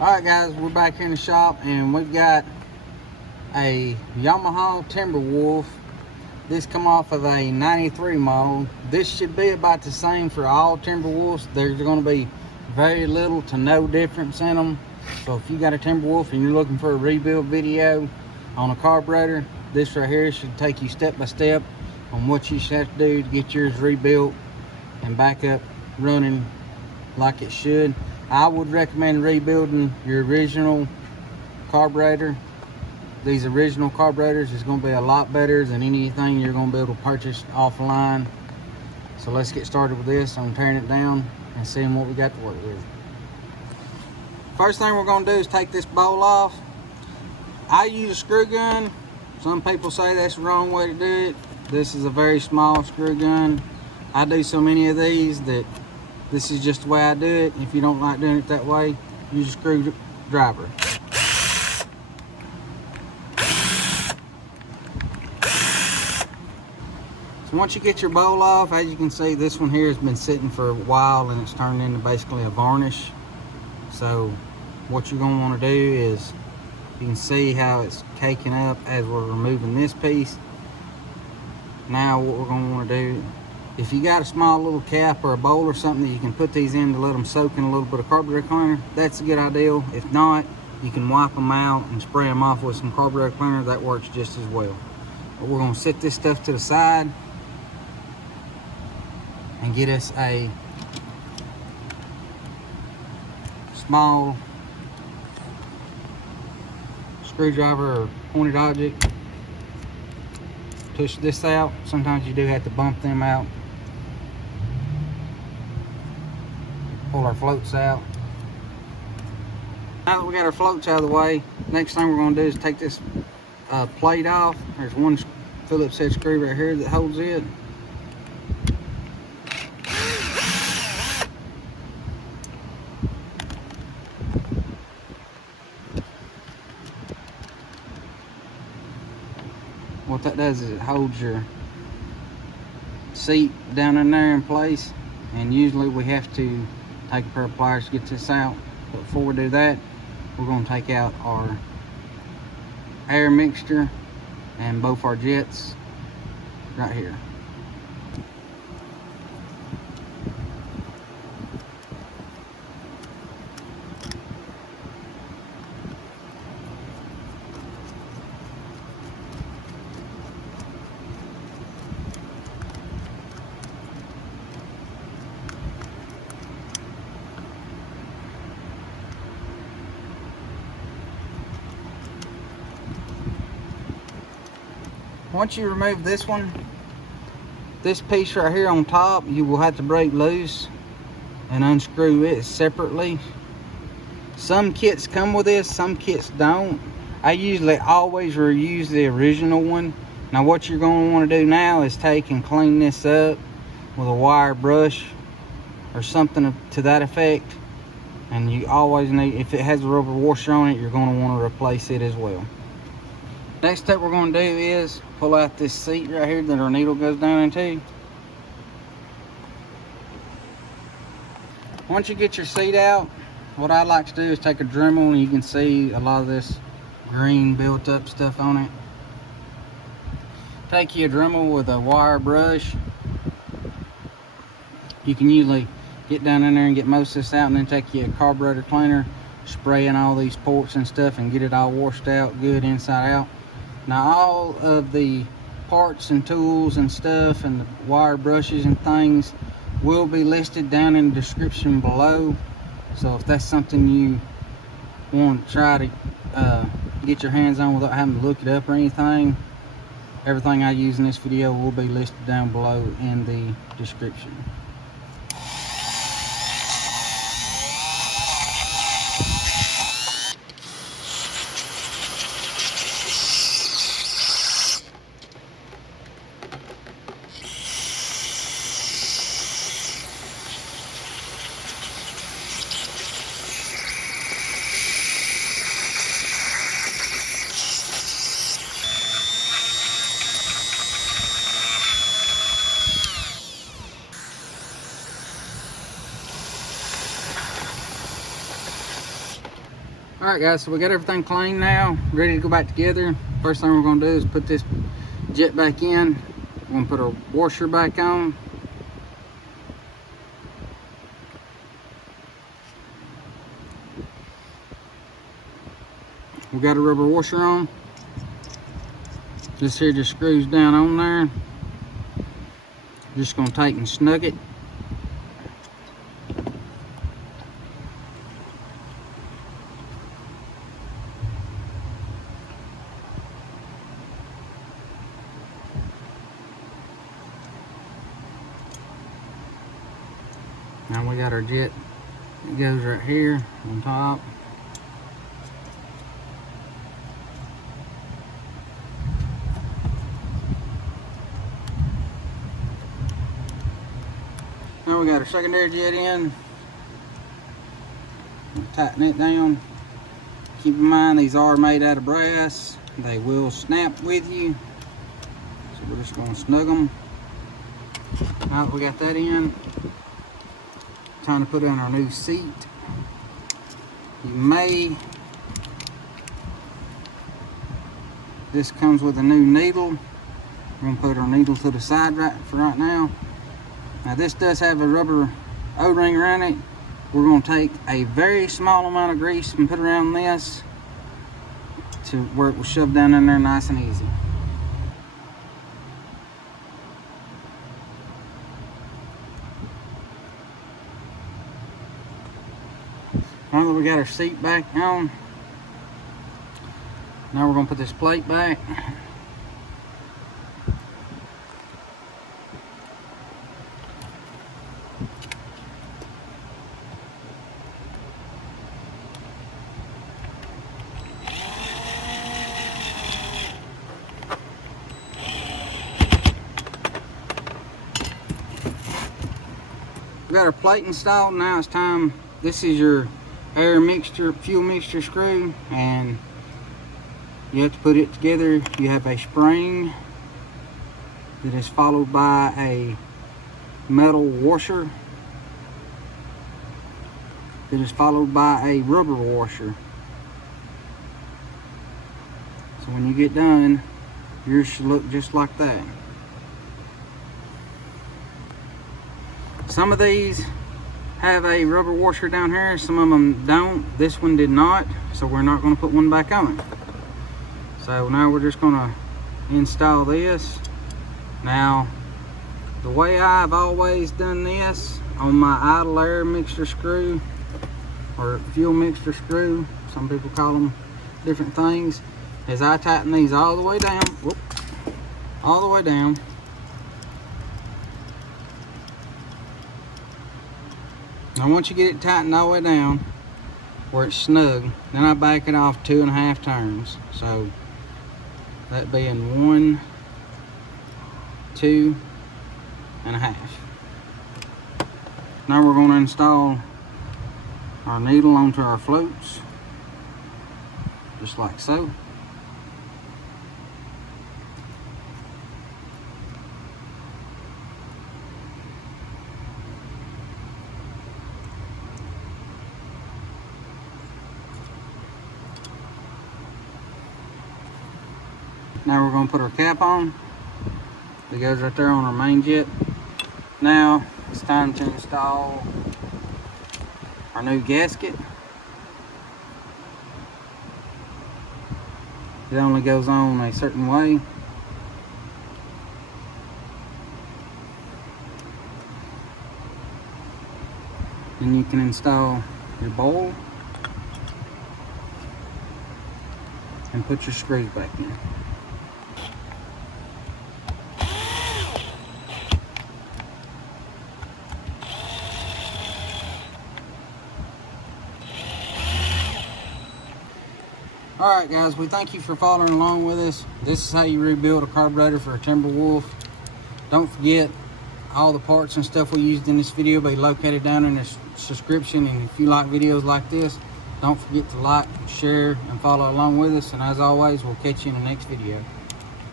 Alright guys, we're back here in the shop and we've got a Yamaha Timberwolf. This come off of a 93 model. This should be about the same for all Timberwolves. There's going to be very little to no difference in them. So if you got a Timberwolf and you're looking for a rebuild video on a carburetor, this right here should take you step by step on what you should have to do to get yours rebuilt and back up running like it should. I would recommend rebuilding your original carburetor. These original carburetors is going to be a lot better than anything you're going to be able to purchase offline. So let's get started with this. I'm tearing it down and seeing what we got to work with. First thing we're going to do is take this bowl off. I use a screw gun. Some people say that's the wrong way to do it. This is a very small screw gun. I do so many of these that this is just the way I do it. If you don't like doing it that way, use a screwdriver. So once you get your bowl off, as you can see, this one here has been sitting for a while and it's turned into basically a varnish. So what you're going to want to do is, you can see how it's caking up as we're removing this piece. Now what we're going to want to do, if you got a small little cap or a bowl or something that you can put these in to let them soak in a little bit of carburetor cleaner, that's a good idea. If not, you can wipe them out and spray them off with some carburetor cleaner. That works just as well. But we're going to set this stuff to the side and get us a small screwdriver or pointed object. Push this out. Sometimes you do have to bump them out. Pull our floats out. Now that we got our floats out of the way, next thing we're going to do is take this plate off. There's one Phillips head screw right here that holds it. What that does is it holds your seat down in there in place, and usually we have to take a pair of pliers to get this out. But before we do that, we're going to take out our air mixture and both our jets right here. Once you remove this one, this piece right here on top, you will have to break loose and unscrew it separately. Some kits come with this, some kits don't. I usually always reuse the original one. Now what you're going to want to do now is take and clean this up with a wire brush or something to that effect. And you always need, if it has a rubber washer on it, you're going to want to replace it as well. Next step we're going to do is pull out this seat right here that our needle goes down into. Once you get your seat out, what I like to do is take a Dremel, and you can see a lot of this green built up stuff on it. Take your Dremel with a wire brush. You can usually get down in there and get most of this out, and then take your carburetor cleaner, spray in all these ports and stuff and get it all washed out good inside out. Now all of the parts and tools and stuff and the wire brushes and things will be listed down in the description below. So if that's something you want to try to get your hands on without having to look it up or anything, everything I use in this video will be listed down below in the description. Alright guys, so we got everything clean now, ready to go back together. First thing we're going to do is put this jet back in. We're going to put our washer back on. We got a rubber washer on. This here just screws down on there. Just going to take and snug it. Now we got our jet. It goes right here on top. Now we got our secondary jet in. Tighten it down. Keep in mind these are made out of brass. They will snap with you. So we're just going to snug them. Now that we got that in, time to put in our new seat. This comes with a new needle. We're going to put our needle to the side for right now. Now this does have a rubber O-ring around it. We're going to take a very small amount of grease and put around this to where it will shove down in there nice and easy. Now that we got our seat back on, now we're going to put this plate back. We got our plate installed. Now it's time. This is your air mixture, fuel mixture screw, and you have to put it together. You have a spring that is followed by a metal washer that is followed by a rubber washer. So when you get done, yours should look just like that. Some of these have a rubber washer down here, some of them don't. This one did not, so we're not going to put one back on. So now we're just going to install this. Now, the way I've always done this on my idle air mixture screw, or fuel mixture screw, some people call them different things, is I tighten these all the way down. Whoop, all the way down. Now once you get it tightened all the way down where it's snug, then I back it off 2.5 turns. So that being 1, 2.5. Now we're going to install our needle onto our floats, just like so. Now we're going to put our cap on. It goes right there on our main jet. Now it's time to install our new gasket. It only goes on a certain way. Then you can install your bowl and put your screws back in. Alright guys, we thank you for following along with us. This is how you rebuild a carburetor for a Timberwolf. Don't forget, all the parts and stuff we used in this video will be located down in the description. And if you like videos like this, don't forget to like, share, and follow along with us. And as always, we'll catch you in the next video.